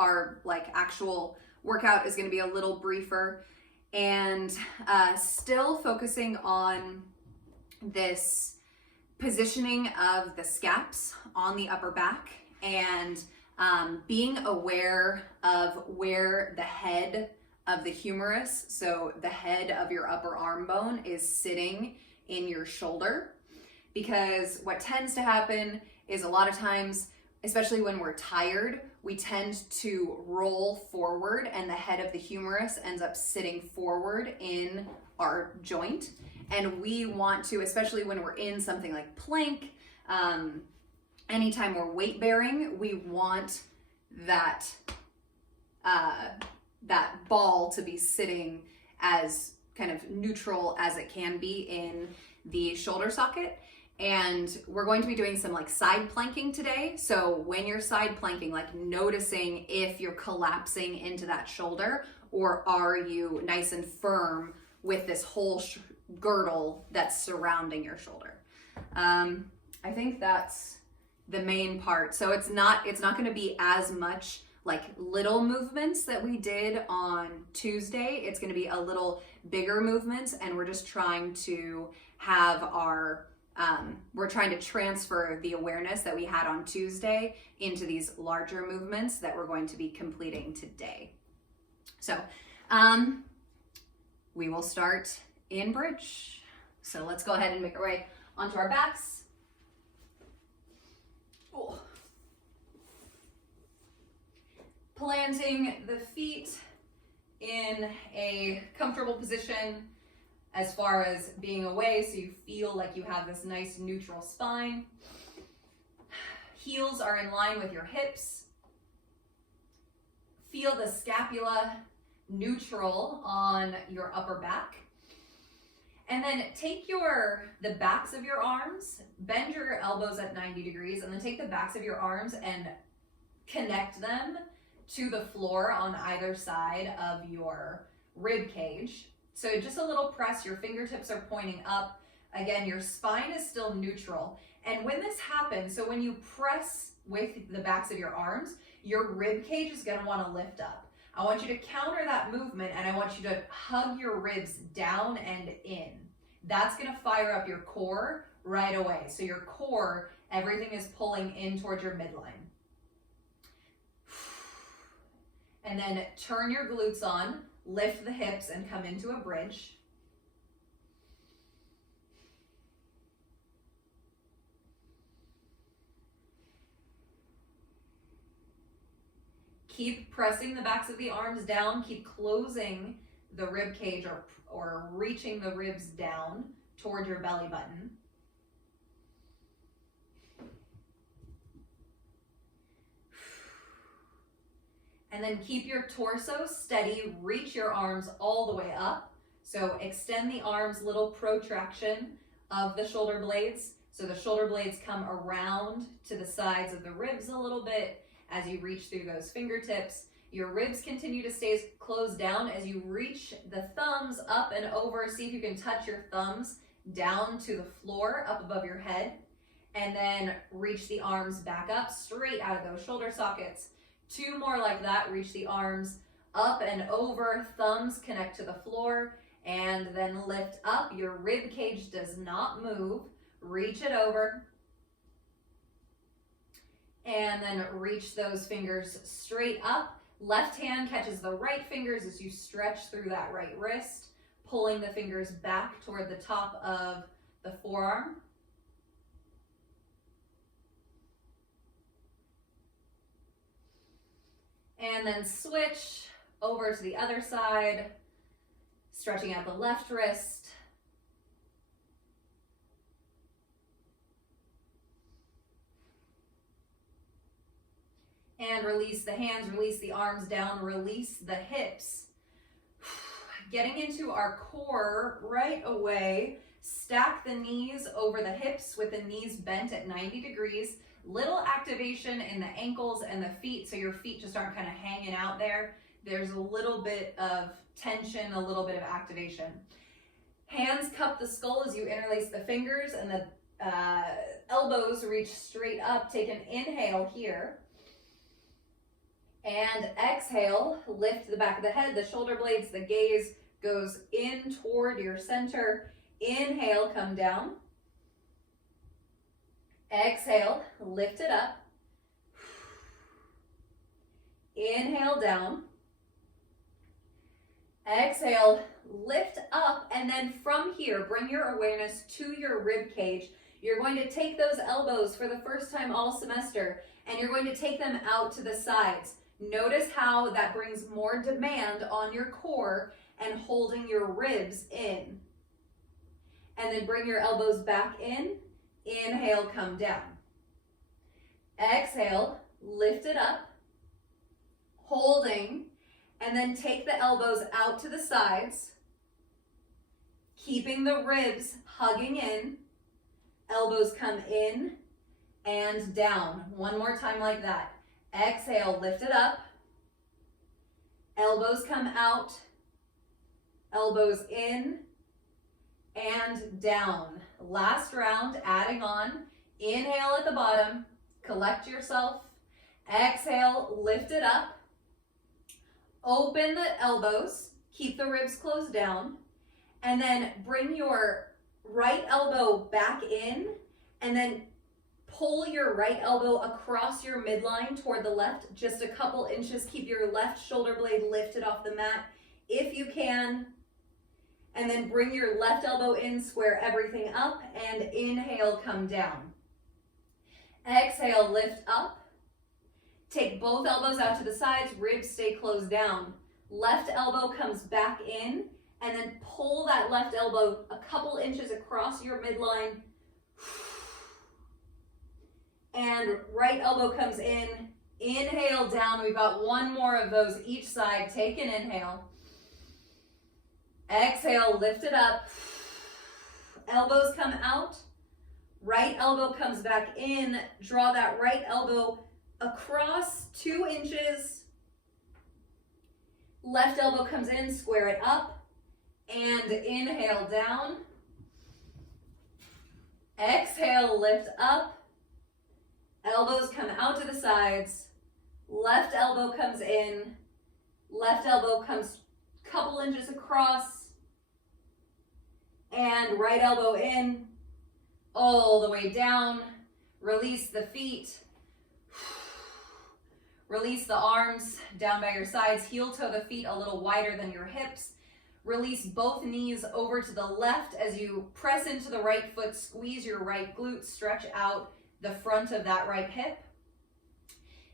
our like actual workout is going to be a little briefer, and still focusing on this positioning of the scaps on the upper back, and being aware of where the head of the humerus, so the head of your upper arm bone, is sitting in your shoulder. Because what tends to happen is a lot of times, especially when we're tired, we tend to roll forward and the head of the humerus ends up sitting forward in our joint. And we want to, especially when we're in something like plank, anytime we're weight bearing, we want that that ball to be sitting as kind of neutral as it can be in the shoulder socket. And we're going to be doing some like side planking today. So when you're side planking, like noticing if you're collapsing into that shoulder, or are you nice and firm with this whole girdle that's surrounding your shoulder. I think that's the main part. So it's not going to be as much like little movements that we did on Tuesday. It's going to be a little bigger movements, and we're just trying to have our we're trying to transfer the awareness that we had on Tuesday into these larger movements that we're going to be completing today. So we will start in bridge. So let's go ahead and make our way onto our backs. Oh. Planting the feet in a comfortable position as far as being away, so you feel like you have this nice neutral spine. Heels are in line with your hips. Feel the scapula neutral on your upper back. And then take the backs of your arms, bend your elbows at 90 degrees, and then take the backs of your arms and connect them to the floor on either side of your rib cage. So just a little press, your fingertips are pointing up. Again, your spine is still neutral. And when this happens, so when you press with the backs of your arms, your rib cage is gonna wanna lift up. I want you to counter that movement, and I want you to hug your ribs down and in. That's gonna fire up your core right away. So your core, everything is pulling in towards your midline. And then turn your glutes on, lift the hips, and come into a bridge. Keep pressing the backs of the arms down. Keep closing the rib cage or reaching the ribs down toward your belly button. And then keep your torso steady. Reach your arms all the way up. So extend the arms, little protraction of the shoulder blades. So the shoulder blades come around to the sides of the ribs a little bit as you reach through those fingertips. Your ribs continue to stay closed down as you reach the thumbs up and over. See if you can touch your thumbs down to the floor up above your head. And then reach the arms back up straight out of those shoulder sockets. 2 more like that. Reach the arms up and over, thumbs connect to the floor, and then lift up. Your rib cage does not move. Reach it over. And then reach those fingers straight up. Left hand catches the right fingers as you stretch through that right wrist, pulling the fingers back toward the top of the forearm. And then switch over to the other side, stretching out the left wrist. And release the hands, release the arms down, release the hips. Getting into our core right away. Stack the knees over the hips with the knees bent at 90 degrees. Little activation in the ankles and the feet, so your feet just aren't kind of hanging out there. There's a little bit of tension, a little bit of activation. Hands cup the skull as you interlace the fingers, and the elbows reach straight up. Take an inhale here. And exhale, lift the back of the head, the shoulder blades, the gaze goes in toward your center. Inhale, come down. Exhale, lift it up. Inhale, down. Exhale, lift up, and then from here, bring your awareness to your rib cage. You're going to take those elbows for the first time all semester, and you're going to take them out to the sides. Notice how that brings more demand on your core and holding your ribs in. And then bring your elbows back in. Inhale, come down. Exhale, lift it up. Holding, and then take the elbows out to the sides, keeping the ribs hugging in. Elbows come in and down. One more time like that. Exhale, lift it up. Elbows come out. Elbows in and down. Last round, adding on. Inhale at the bottom. Collect yourself. Exhale, lift it up. Open the elbows. Keep the ribs closed down. And then bring your right elbow back in, and then pull your right elbow across your midline toward the left, just a couple inches. Keep your left shoulder blade lifted off the mat if you can. And then bring your left elbow in, square everything up, and inhale, come down. Exhale, lift up. Take both elbows out to the sides, ribs stay closed down. Left elbow comes back in, and then pull that left elbow a couple inches across your midline. And right elbow comes in. Inhale down. We've got one more of those each side. Take an inhale. Exhale, lift it up. Elbows come out. Right elbow comes back in. Draw that right elbow across 2 inches. Left elbow comes in, square it up. And inhale down. Exhale, lift up. Elbows come out to the sides. Left elbow comes in. Left elbow comes a couple inches across. And right elbow in. All the way down. Release the feet. Release the arms down by your sides. Heel toe the feet a little wider than your hips. Release both knees over to the left as you press into the right foot. Squeeze your right glute. Stretch out the front of that right hip.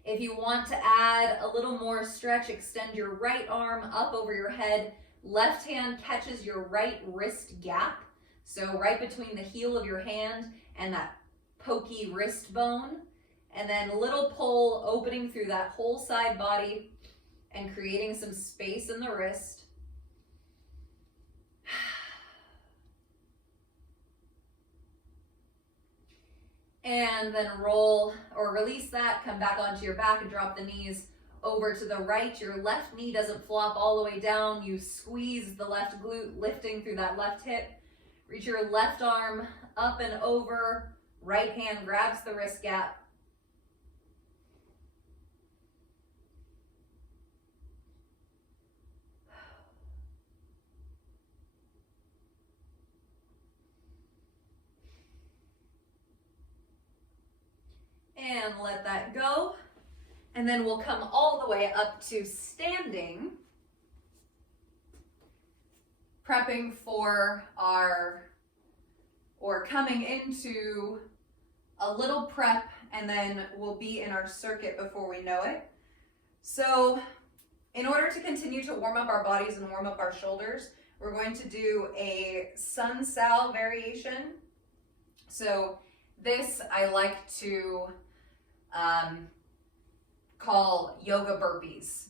If you want to add a little more stretch, extend your right arm up over your head. Left hand catches your right wrist gap. So right between the heel of your hand and that pokey wrist bone. And then a little pull, opening through that whole side body and creating some space in the wrist. And then roll or release that, come back onto your back and drop the knees over to the right. Your left knee doesn't flop all the way down. You squeeze the left glute, lifting through that left hip. Reach your left arm up and over. Right hand grabs the wrist gap. And let that go. And then we'll come all the way up to standing, prepping for coming into a little prep, and then we'll be in our circuit before we know it. So in order to continue to warm up our bodies and warm up our shoulders, we're going to do a sun sal variation. So this I like to call yoga burpees.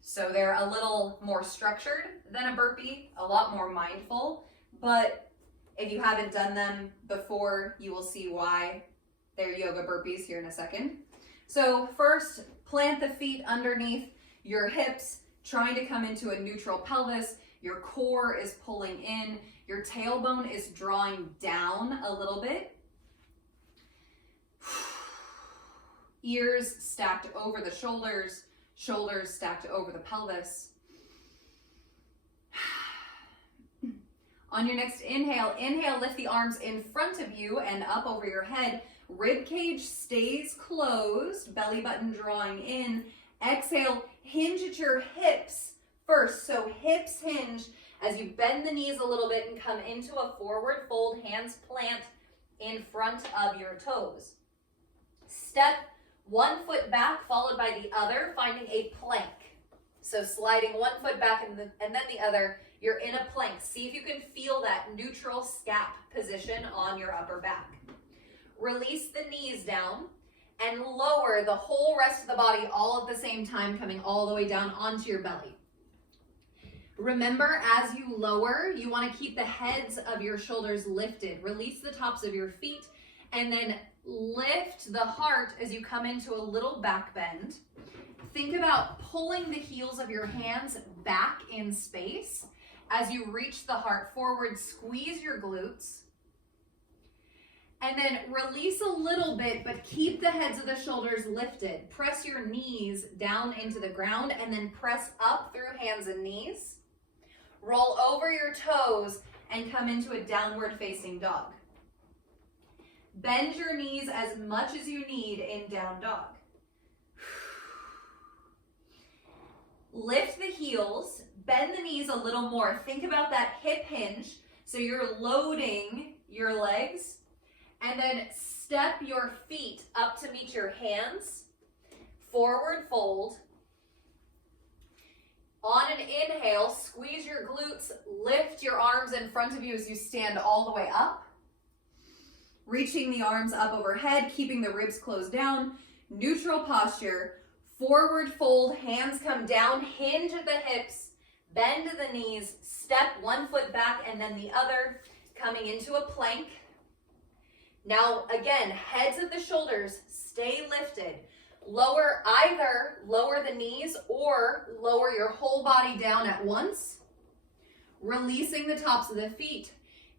So they're a little more structured than a burpee, a lot more mindful, but if you haven't done them before, you will see why they're yoga burpees here in a second. So first, plant the feet underneath your hips, trying to come into a neutral pelvis. Your core is pulling in, your tailbone is drawing down a little bit. Ears stacked over the shoulders, shoulders stacked over the pelvis. On your next inhale, lift the arms in front of you and up over your head. Rib cage stays closed, belly button drawing in. Exhale, hinge at your hips first. So hips hinge as you bend the knees a little bit and come into a forward fold, hands plant in front of your toes. Step one foot back followed by the other, finding a plank. So sliding one foot back and then the other, you're in a plank. See if you can feel that neutral scap position on your upper back. Release the knees down and lower the whole rest of the body all at the same time, coming all the way down onto your belly. Remember, as you lower, you want to keep the heads of your shoulders lifted. Release the tops of your feet and then lift the heart as you come into a little back bend. Think about pulling the heels of your hands back in space. As you reach the heart forward, squeeze your glutes. And then release a little bit, but keep the heads of the shoulders lifted. Press your knees down into the ground and then press up through hands and knees. Roll over your toes and come into a downward facing dog. Bend your knees as much as you need in down dog. Lift the heels, bend the knees a little more. Think about that hip hinge. So you're loading your legs. And then step your feet up to meet your hands. Forward fold. On an inhale, squeeze your glutes, lift your arms in front of you as you stand all the way up. Reaching the arms up overhead, keeping the ribs closed down. Neutral posture. Forward fold, hands come down, hinge at the hips, bend the knees, step one foot back and then the other, coming into a plank. Now again, heads of the shoulders stay lifted. Either lower the knees or lower your whole body down at once. Releasing the tops of the feet.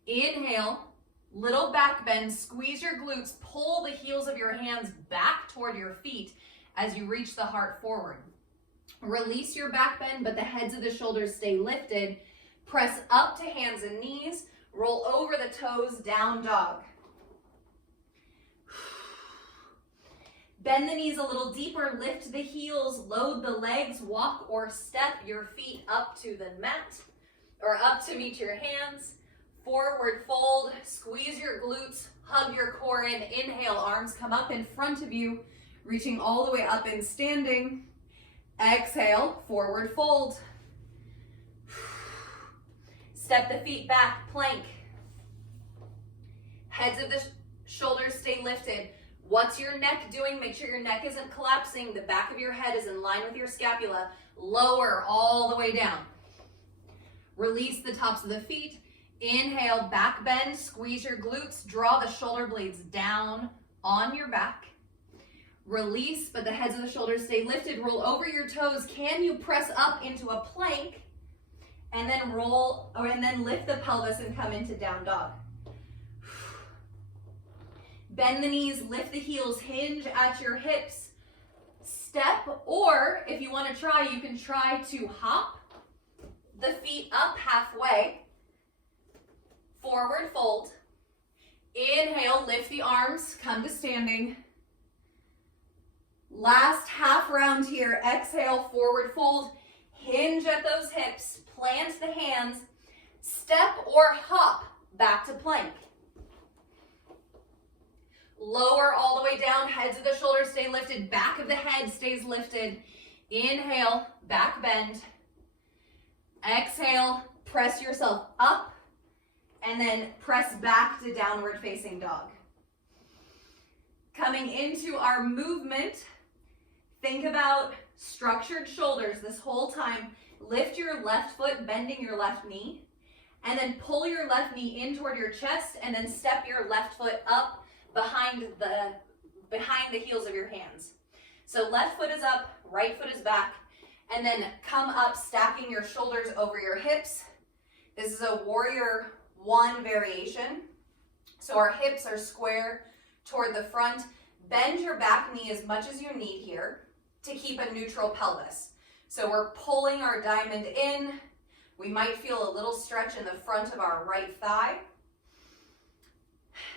Inhale, little back bend, squeeze your glutes, pull the heels of your hands back toward your feet as you reach the heart forward. Release your back bend, but the heads of the shoulders stay lifted. Press up to hands and knees. Roll over the toes, down dog. Bend the knees a little deeper, lift the heels, load the legs, walk or step your feet up to the mat or up to meet your hands. Forward fold, squeeze your glutes, hug your core in. Inhale, arms come up in front of you, reaching all the way up in standing. Exhale, forward fold. Step the feet back, plank. Heads of the shoulders stay lifted. What's your neck doing? Make sure your neck isn't collapsing. The back of your head is in line with your scapula. Lower all the way down. Release the tops of the feet. Inhale, back bend, squeeze your glutes, draw the shoulder blades down on your back. Release, but the heads of the shoulders stay lifted. Roll over your toes. Can you press up into a plank? And then lift the pelvis and come into down dog. Bend the knees, lift the heels, hinge at your hips. Step, or if you want to try, you can try to hop the feet up halfway. Forward fold. Inhale, lift the arms, come to standing. Last half round here. Exhale, forward fold. Hinge at those hips, plant the hands. Step or hop back to plank. Lower all the way down, heads of the shoulders stay lifted, back of the head stays lifted. Inhale, back bend. Exhale, press yourself up, and then press back to downward facing dog. Coming into our movement, think about structured shoulders this whole time. Lift your left foot, bending your left knee, and then pull your left knee in toward your chest, and then step your left foot up behind the heels of your hands. So left foot is up, right foot is back, and then come up, stacking your shoulders over your hips. This is a warrior one variation. So our hips are square toward the front. Bend your back knee as much as you need here. to keep a neutral pelvis. So we're pulling our diamond in. We might feel a little stretch in the front of our right thigh.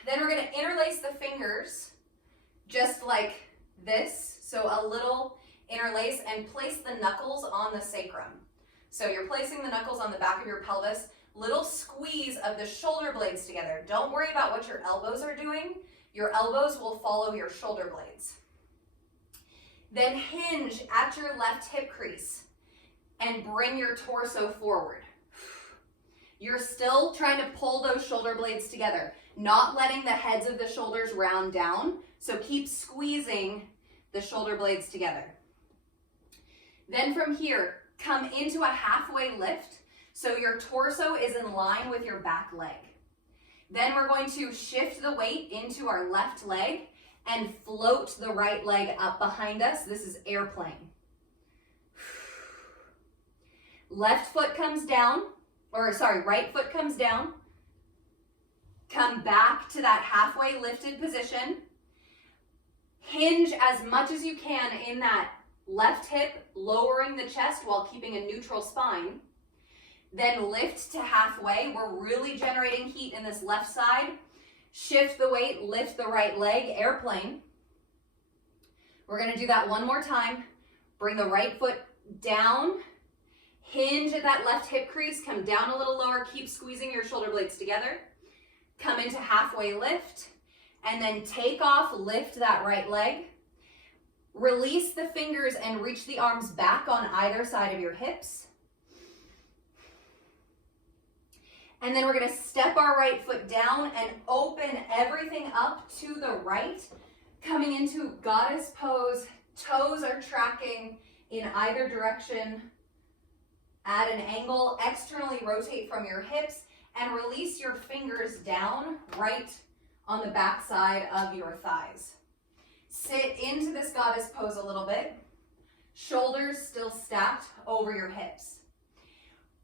Then we're going to interlace the fingers just like this. So a little interlace, and place the knuckles on the sacrum. So you're placing the knuckles on the back of your pelvis. Little squeeze of the shoulder blades together. Don't worry about what your elbows are doing. Your elbows will follow your shoulder blades. Then hinge at your left hip crease and bring your torso forward. You're still trying to pull those shoulder blades together, not letting the heads of the shoulders round down. So keep squeezing the shoulder blades together. Then from here, come into a halfway lift so your torso is in line with your back leg. Then we're going to shift the weight into our left leg and float the right leg up behind us. This is airplane. Right foot comes down. Come back to that halfway lifted position. Hinge as much as you can in that left hip, lowering the chest while keeping a neutral spine. Then lift to halfway. We're really generating heat in this left side. Shift the weight, lift the right leg, airplane. We're going to do that one more time. Bring the right foot down. Hinge at that left hip crease. Come down a little lower. Keep squeezing your shoulder blades together. Come into halfway lift. And then take off, lift that right leg. Release the fingers and reach the arms back on either side of your hips. And then we're going to step our right foot down and open everything up to the right, coming into goddess pose. Toes are tracking in either direction at an angle. Externally rotate from your hips and release your fingers down right on the back side of your thighs. Sit into this goddess pose a little bit. Shoulders still stacked over your hips.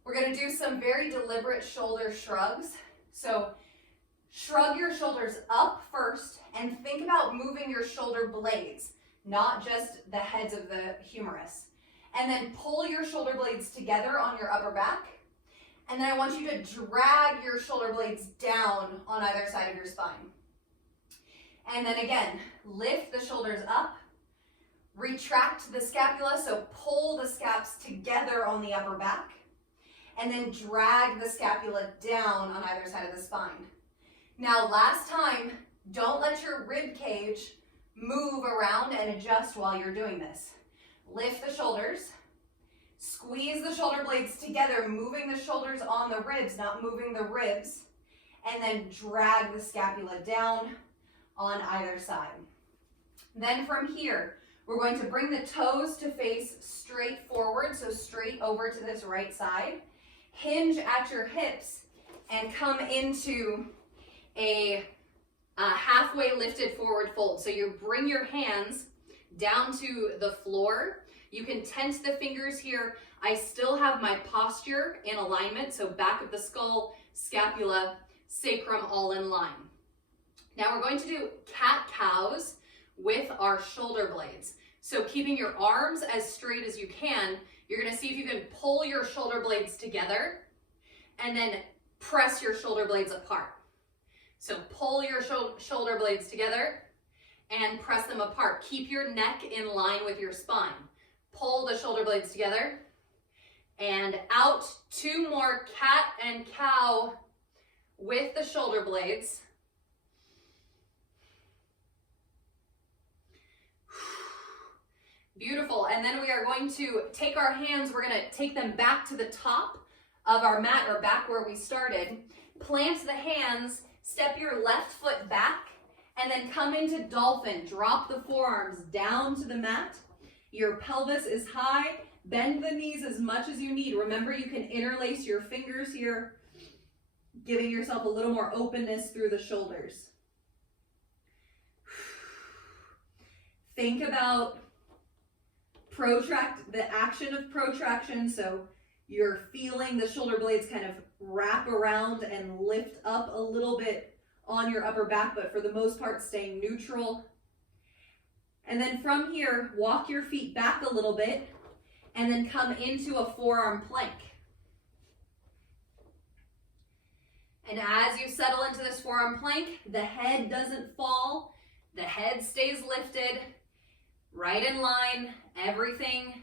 We're going to do some very deliberate shoulder shrugs. So shrug your shoulders up first and think about moving your shoulder blades, not just the heads of the humerus. And then pull your shoulder blades together on your upper back. And then I want you to drag your shoulder blades down on either side of your spine. And then again, lift the shoulders up. Retract the scapula, so pull the scaps together on the upper back. And then drag the scapula down on either side of the spine. Now, last time, don't let your rib cage move around and adjust while you're doing this. Lift the shoulders. Squeeze the shoulder blades together, moving the shoulders on the ribs, not moving the ribs. And then drag the scapula down on either side. Then from here, we're going to bring the toes to face straight forward, so straight over to this right side. Hinge at your hips and come into a halfway lifted forward fold. So you bring your hands down to the floor. You can tense the fingers here. I still have my posture in alignment, so back of the skull, scapula, sacrum all in line. Now we're going to do cat-cows with our shoulder blades. So keeping your arms as straight as you can, you're going to see if you can pull your shoulder blades together and then press your shoulder blades apart. So pull your shoulder blades together and press them apart. Keep your neck in line with your spine. Pull the shoulder blades together and out. 2 more cat and cow with the shoulder blades. Beautiful. And then we are going to take our hands, we're going to take them back to the top of our mat, or back where we started. Plant the hands, step your left foot back, and then come into dolphin. Drop the forearms down to the mat. Your pelvis is high. Bend the knees as much as you need. Remember, you can interlace your fingers here, giving yourself a little more openness through the shoulders. Think about the action of protraction, so you're feeling the shoulder blades kind of wrap around and lift up a little bit on your upper back, but for the most part staying neutral. And then from here, walk your feet back a little bit and then come into a forearm plank. And as you settle into this forearm plank, the head doesn't fall, the head stays lifted, right in line, everything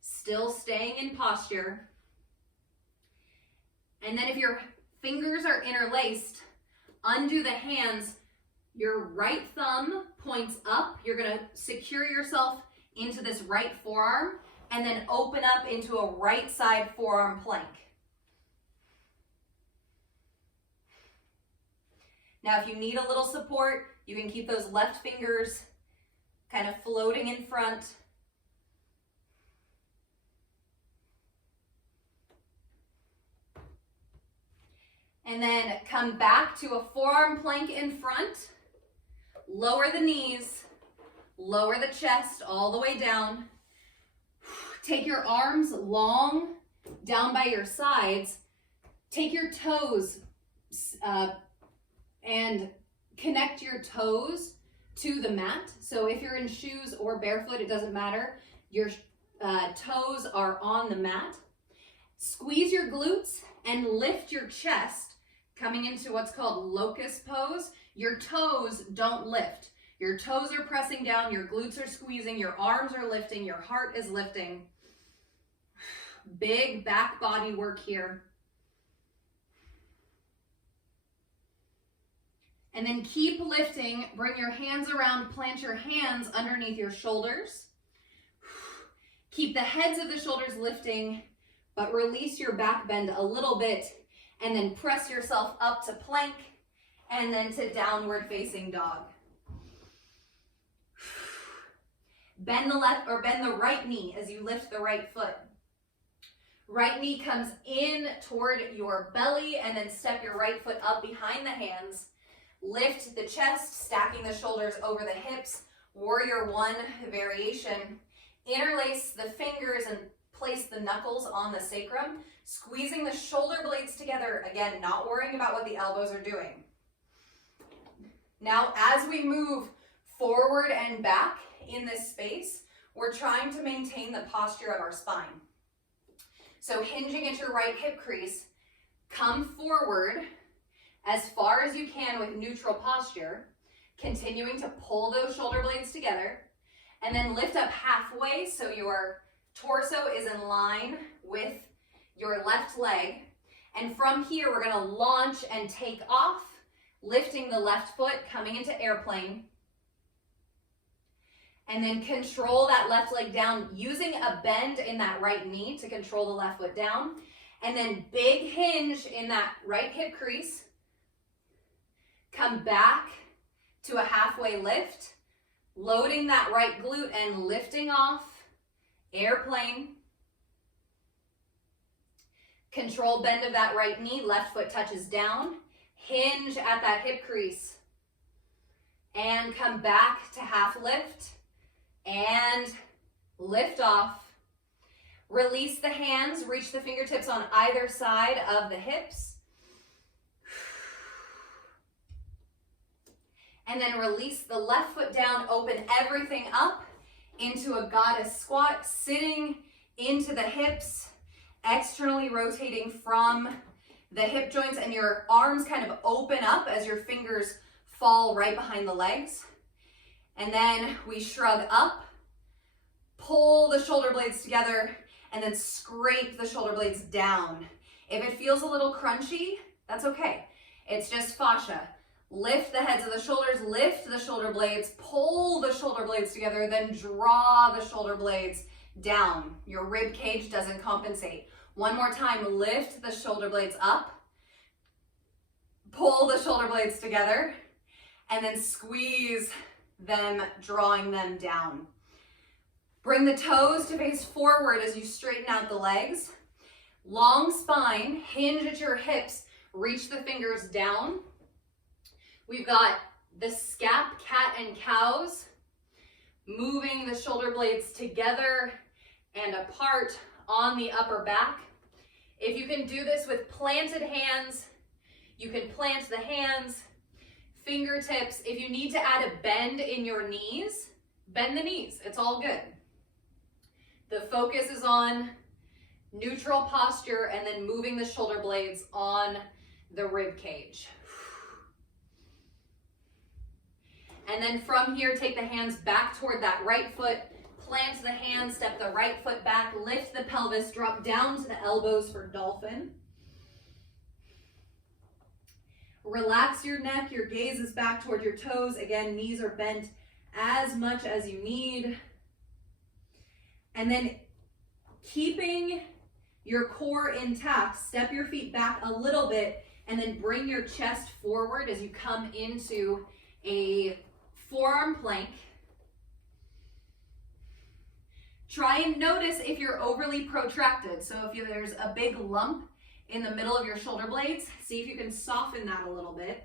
still staying in posture. And then if your fingers are interlaced, undo the hands, your right thumb points up, you're gonna secure yourself into this right forearm, and then open up into a right side forearm plank. Now, if you need a little support, you can keep those left fingers kind of floating in front. And then come back to a forearm plank in front. Lower the knees, lower the chest all the way down. Take your arms long down by your sides. Take your toes and connect your toes to the mat. So if you're in shoes or barefoot, it doesn't matter. Your toes are on the mat. Squeeze your glutes and lift your chest, coming into what's called Locus Pose. Your toes don't lift. Your toes are pressing down, your glutes are squeezing, your arms are lifting, your heart is lifting. Big back body work here. And then keep lifting. Bring your hands around, plant your hands underneath your shoulders. Keep the heads of the shoulders lifting, but release your back bend a little bit, and then press yourself up to plank, and then to downward facing dog. Bend the left or bend the right knee as you lift the right foot. Right knee comes in toward your belly, and then step your right foot up behind the hands. Lift the chest, stacking the shoulders over the hips. Warrior one variation. Interlace the fingers and place the knuckles on the sacrum, squeezing the shoulder blades together. Again, not worrying about what the elbows are doing. Now, as we move forward and back in this space, we're trying to maintain the posture of our spine. So hinging at your right hip crease, come forward as far as you can with neutral posture, continuing to pull those shoulder blades together, and then lift up halfway so your torso is in line with your left leg. And from here, we're gonna launch and take off, lifting the left foot, coming into airplane. And then control that left leg down, using a bend in that right knee to control the left foot down. And then big hinge in that right hip crease. Come back to a halfway lift, loading that right glute and lifting off, airplane. Control bend of that right knee, left foot touches down, hinge at that hip crease, and come back to half lift, and lift off. Release the hands, reach the fingertips on either side of the hips. And then release the left foot down, open everything up into a goddess squat, sitting into the hips, externally rotating from the hip joints, and your arms kind of open up as your fingers fall right behind the legs. And then we shrug up, pull the shoulder blades together, and then scrape the shoulder blades down. If it feels a little crunchy, that's okay. It's just fascia. Lift the heads of the shoulders, lift the shoulder blades, pull the shoulder blades together, then draw the shoulder blades down. Your rib cage doesn't compensate. One more time, lift the shoulder blades up, pull the shoulder blades together, and then squeeze them, drawing them down. Bring the toes to face forward as you straighten out the legs. Long spine, hinge at your hips, reach the fingers down. We've got the Scap Cat and Cows, moving the shoulder blades together and apart on the upper back. If you can do this with planted hands, you can plant the hands, fingertips. If you need to add a bend in your knees, Bend the knees, it's all good. The focus is on neutral posture and then moving the shoulder blades on the rib cage. And then from here, take the hands back toward that right foot, plant the hands, step the right foot back, lift the pelvis, drop down to the elbows for dolphin. Relax your neck, your gaze is back toward your toes. Again, knees are bent as much as you need. And then keeping your core intact, step your feet back a little bit and then bring your chest forward as you come into a forearm plank. Try and notice if you're overly protracted. So if there's a big lump in the middle of your shoulder blades, see if you can soften that a little bit.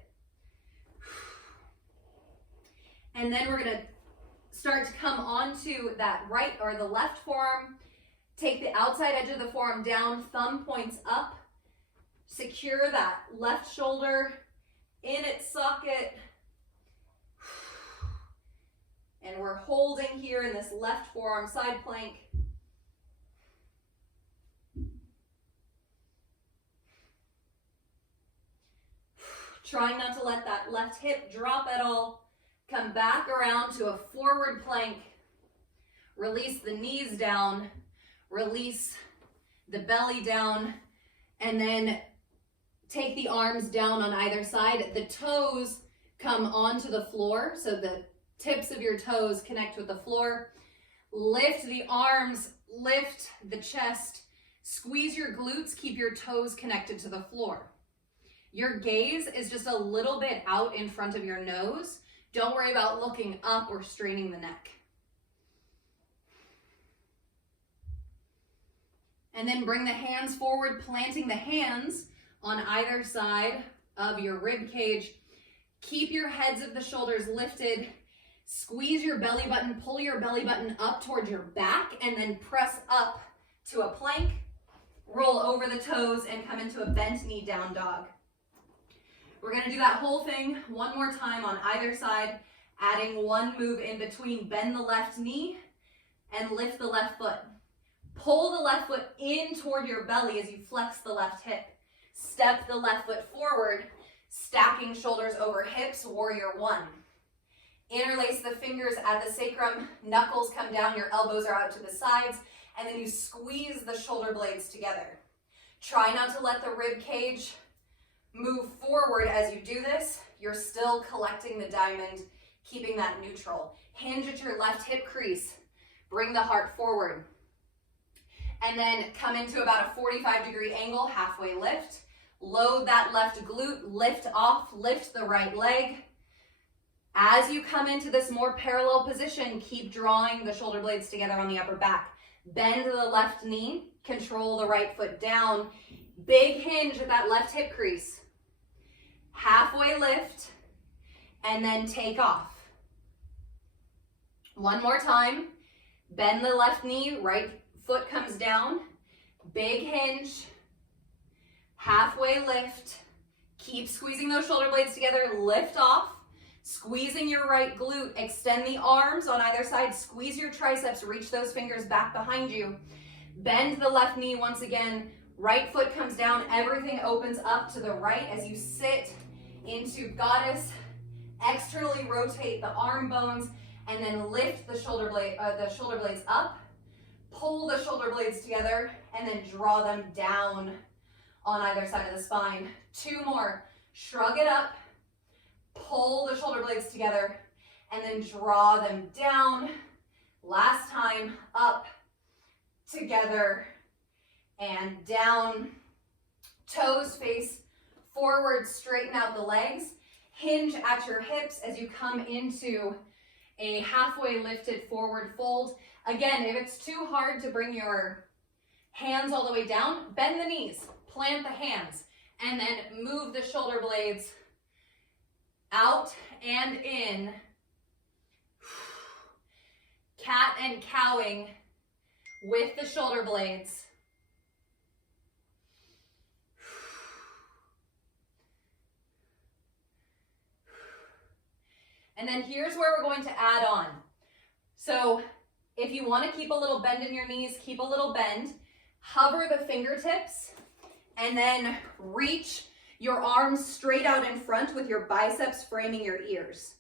And then we're gonna start to come onto that right or the left forearm. Take the outside edge of the forearm down, thumb points up. Secure that left shoulder in its socket. And we're holding here in this left forearm side plank. Trying not to let that left hip drop at all. Come back around to a forward plank. Release the knees down. Release the belly down. And then take the arms down on either side. The toes come onto the floor. So the tips of your toes connect with the floor. Lift the arms, lift the chest. Squeeze your glutes, keep your toes connected to the floor. Your gaze is just a little bit out in front of your nose. Don't worry about looking up or straining the neck. And then bring the hands forward, planting the hands on either side of your rib cage. Keep your heads of the shoulders lifted. Squeeze your belly button, pull your belly button up towards your back, and then press up to a plank. Roll over the toes and come into a bent knee down dog. We're gonna do that whole thing one more time on either side, adding one move in between. Bend the left knee and lift the left foot. Pull the left foot in toward your belly as you flex the left hip. Step the left foot forward, stacking shoulders over hips, warrior one. Interlace the fingers at the sacrum, knuckles come down, your elbows are out to the sides, and then you squeeze the shoulder blades together. Try not to let the rib cage move forward as you do this. You're still collecting the diamond, keeping that neutral. Hinge at your left hip crease. Bring the heart forward. And then come into about a 45-degree angle, halfway lift. Load that left glute, lift off, lift the right leg. As you come into this more parallel position, keep drawing the shoulder blades together on the upper back. Bend the left knee, control the right foot down. Big hinge at that left hip crease. Halfway lift, and then take off. One more time. Bend the left knee, right foot comes down. Big hinge. Halfway lift. Keep squeezing those shoulder blades together. Lift off. Squeezing your right glute. Extend the arms on either side. Squeeze your triceps. Reach those fingers back behind you. Bend the left knee once again. Right foot comes down. Everything opens up to the right as you sit into goddess. Externally rotate the arm bones and then lift the shoulder blades up. Pull the shoulder blades together and then draw them down on either side of the spine. Two more. Shrug it up. Pull the shoulder blades together and then draw them down. Last time, up, together, and down. Toes face forward, straighten out the legs. Hinge at your hips as you come into a halfway lifted forward fold. Again, if it's too hard to bring your hands all the way down, bend the knees, plant the hands, and then move the shoulder blades out and in. Cat and cowing with the shoulder blades. And then here's where we're going to add on. So if you want to keep a little bend in your knees, keep a little bend. Hover the fingertips and then reach your arms straight out in front with your biceps framing your ears.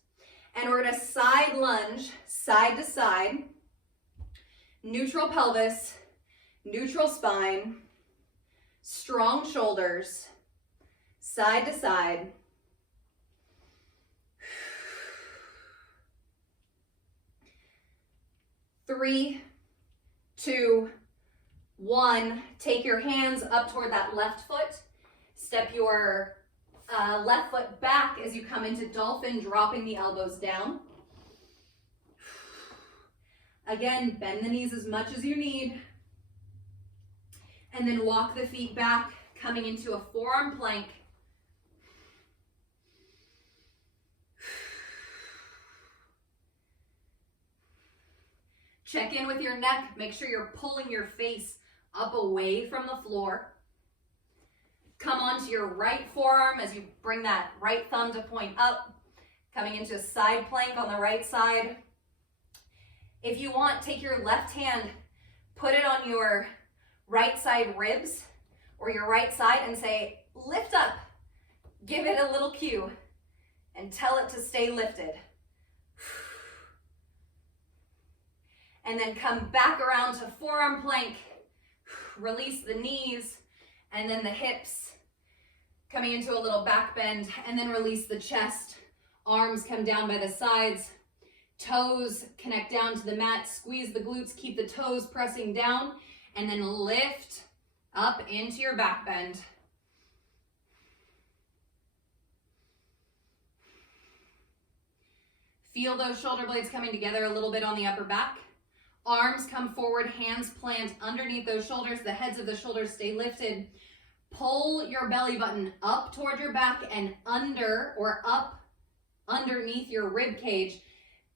And we're going to side lunge, side to side, neutral pelvis, neutral spine, strong shoulders, side to side. Three, two, one. Take your hands up toward that left foot. Step your left foot back as you come into Dolphin, dropping the elbows down. Again, bend the knees as much as you need. And then walk the feet back, coming into a forearm plank. Check in with your neck. Make sure you're pulling your face up away from the floor. Come onto your right forearm as you bring that right thumb to point up, coming into a side plank on the right side. If you want, take your left hand, put it on your right side ribs or your right side and say, lift up. Give it a little cue and tell it to stay lifted. And then come back around to forearm plank. Release the knees and then the hips, coming into a little back bend, and then release the chest. Arms come down by the sides. Toes connect down to the mat. Squeeze the glutes, keep the toes pressing down, and then lift up into your back bend. Feel those shoulder blades coming together a little bit on the upper back. Arms come forward, hands plant underneath those shoulders. The heads of the shoulders stay lifted. Pull your belly button up toward your back and under or up underneath your rib cage.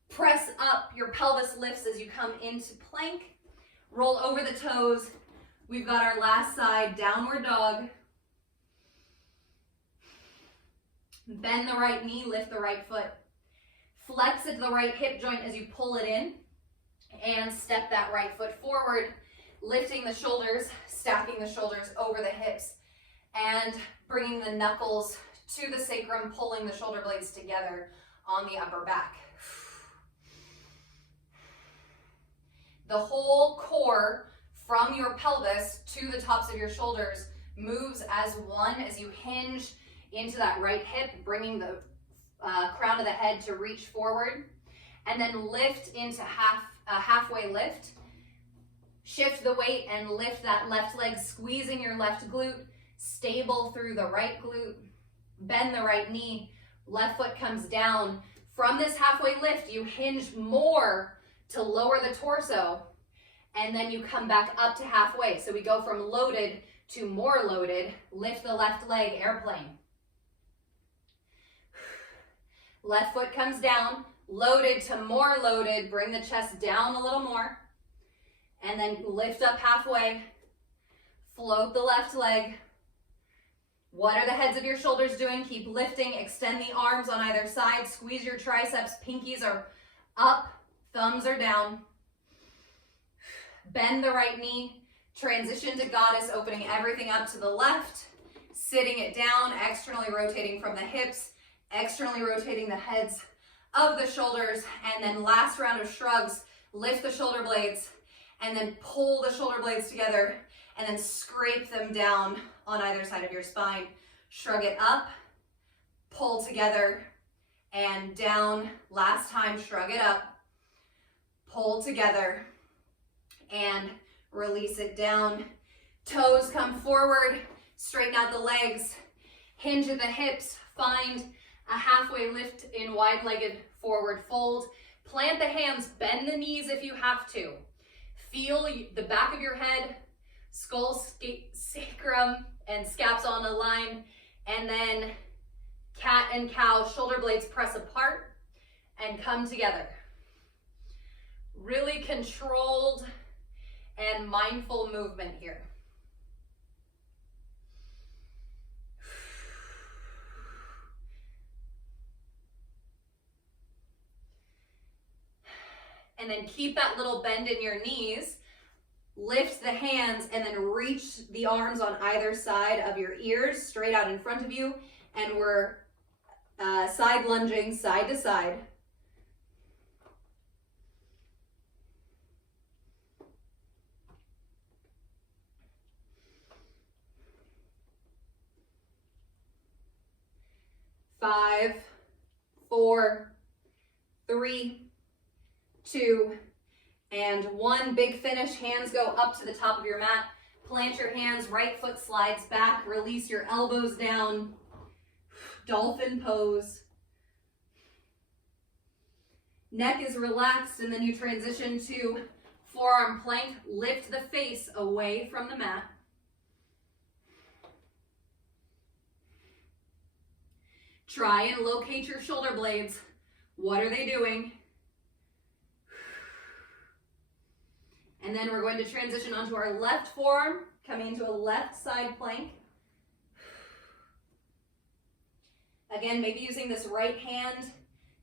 Press up, your pelvis lifts as you come into plank. Roll over the toes. We've got our last side, downward dog. Bend the right knee, lift the right foot. Flex into the right hip joint as you pull it in. And step that right foot forward, lifting the shoulders, stacking the shoulders over the hips, and bringing the knuckles to the sacrum, pulling the shoulder blades together on the upper back. The whole core from your pelvis to the tops of your shoulders moves as one as you hinge into that right hip, bringing the crown of the head to reach forward, and then lift into halfway lift. Shift the weight and lift that left leg, squeezing your left glute, stable through the right glute. Bend the right knee, left foot comes down. From this halfway lift, you hinge more to lower the torso, and then you come back up to halfway. So we go from loaded to more loaded. Lift the left leg, airplane. Left foot comes down, loaded to more loaded. Bring the chest down a little more. And then lift up halfway. Float the left leg. What are the heads of your shoulders doing? Keep lifting. Extend the arms on either side. Squeeze your triceps. Pinkies are up. Thumbs are down. Bend the right knee. Transition to goddess, opening everything up to the left. Sitting it down, externally rotating from the hips. Externally rotating the heads of the shoulders. And then last round of shrugs. Lift the shoulder blades. And then pull the shoulder blades together. And then scrape them down on either side of your spine. Shrug it up. Pull together. And down. Last time, shrug it up. Pull together. And release it down. Toes come forward. Straighten out the legs. Hinge at the hips. Find a halfway lift in wide-legged forward fold. Plant the hands. Bend the knees if you have to. Feel the back of your head, skull, sacrum, and scaps on a line. And then cat and cow, shoulder blades press apart and come together. Really controlled and mindful movement here. And then keep that little bend in your knees. Lift the hands and then reach the arms on either side of your ears straight out in front of you. And we're side lunging side to side. Five, 4, 3, 2, and 1. Big finish. Hands go up to the top of your mat. Plant your hands. Right foot slides back. Release your elbows down. Dolphin pose. Neck is relaxed, and then you transition to forearm plank. Lift the face away from the mat. Try and locate your shoulder blades. What are they doing? And then we're going to transition onto our left forearm, coming into a left side plank. Again, maybe using this right hand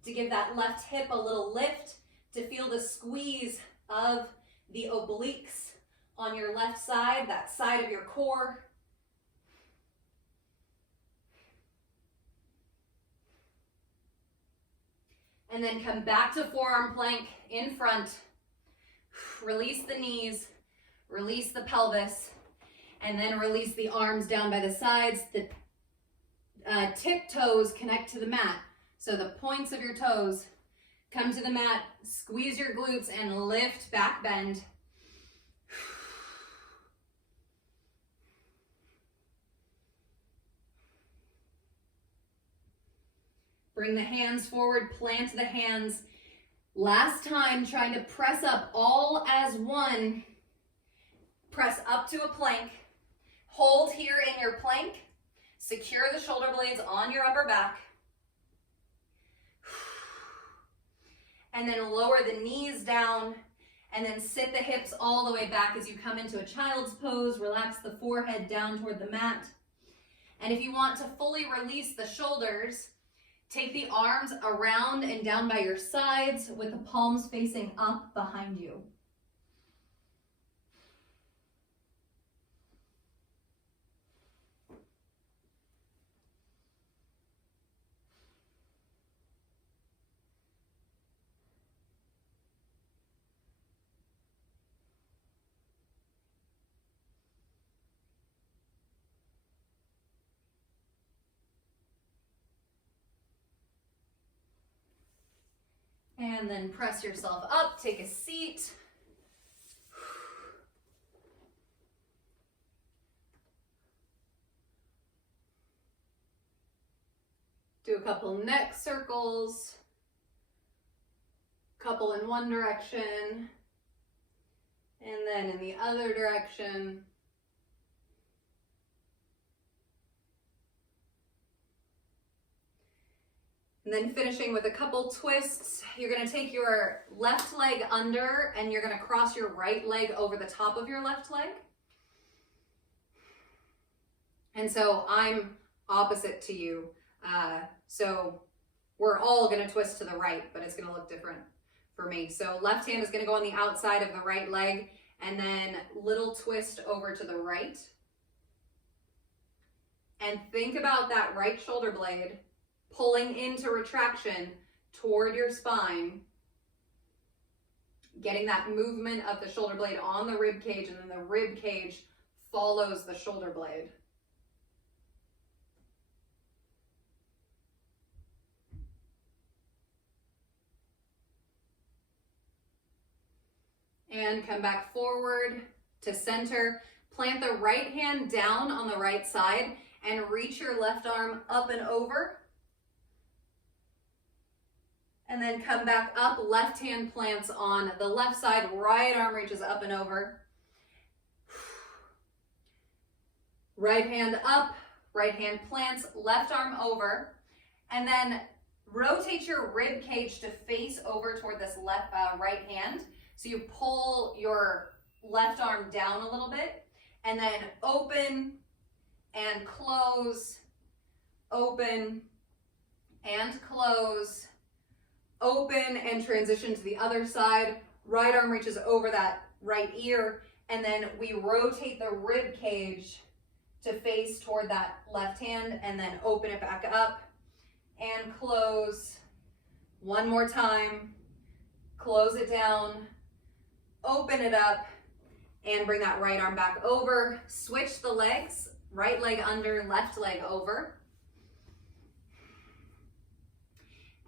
to give that left hip a little lift, to feel the squeeze of the obliques on your left side, that side of your core. And then come back to forearm plank in front. Release the knees, release the pelvis, and then release the arms down by the sides. The tip toes connect to the mat. So the points of your toes come to the mat, squeeze your glutes, and lift back bend. Bring the hands forward, plant the hands. Last time, trying to press up all as one. Press up to a plank. Hold here in your plank. Secure the shoulder blades on your upper back. And then lower the knees down, and then sit the hips all the way back as you come into a child's pose. Relax the forehead down toward the mat. And if you want to fully release the shoulders, take the arms around and down by your sides with the palms facing up behind you. And then press yourself up, take a seat. Do a couple neck circles, couple in one direction, and then in the other direction. And then finishing with a couple twists. You're going to take your left leg under and you're going to cross your right leg over the top of your left leg. And so I'm opposite to you. So we're all going to twist to the right, but it's going to look different for me. So left hand is going to go on the outside of the right leg, and then little twist over to the right. And think about that right shoulder blade pulling into retraction toward your spine, getting that movement of the shoulder blade on the rib cage, and then the rib cage follows the shoulder blade. And come back forward to center. Plant the right hand down on the right side and reach your left arm up and over. And then come back up, left hand plants on the left side, right arm reaches up and over. Right hand up, right hand plants, left arm over. And then rotate your rib cage to face over toward this right hand. So you pull your left arm down a little bit, and then open and close, open and close, open and transition to the other side, right arm reaches over that right ear, and then we rotate the rib cage to face toward that left hand, and then open it back up and close. One more time, close it down, open it up, and bring that right arm back over. Switch the legs, right leg under, left leg over.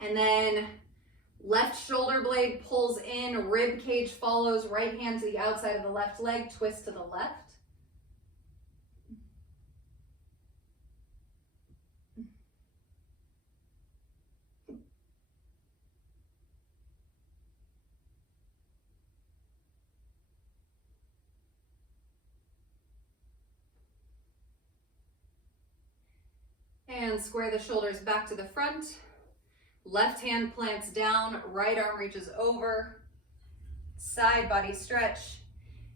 And then left shoulder blade pulls in, rib cage follows, right hand to the outside of the left leg, twist to the left. And square the shoulders back to the front. Left hand plants down, right arm reaches over, side body stretch,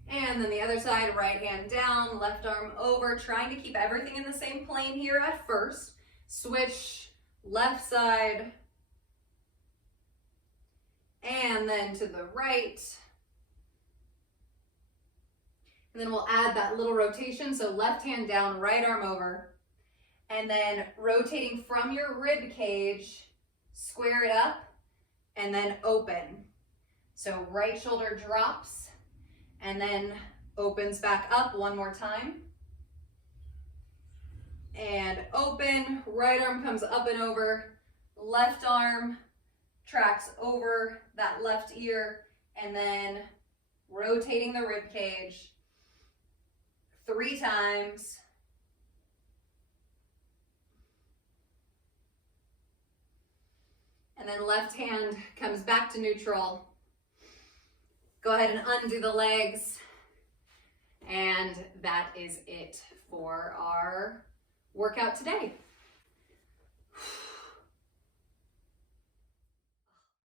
and then the other side, right hand down, left arm over, trying to keep everything in the same plane here at first. Switch left side, and then to the right. And then we'll add that little rotation, so left hand down, right arm over, and then rotating from your rib cage, square it up, and then open. So right shoulder drops, and then opens back up one more time. And open, right arm comes up and over, left arm tracks over that left ear, and then rotating the rib cage 3 times. And then left hand comes back to neutral. Go ahead and undo the legs. And that is it for our workout today.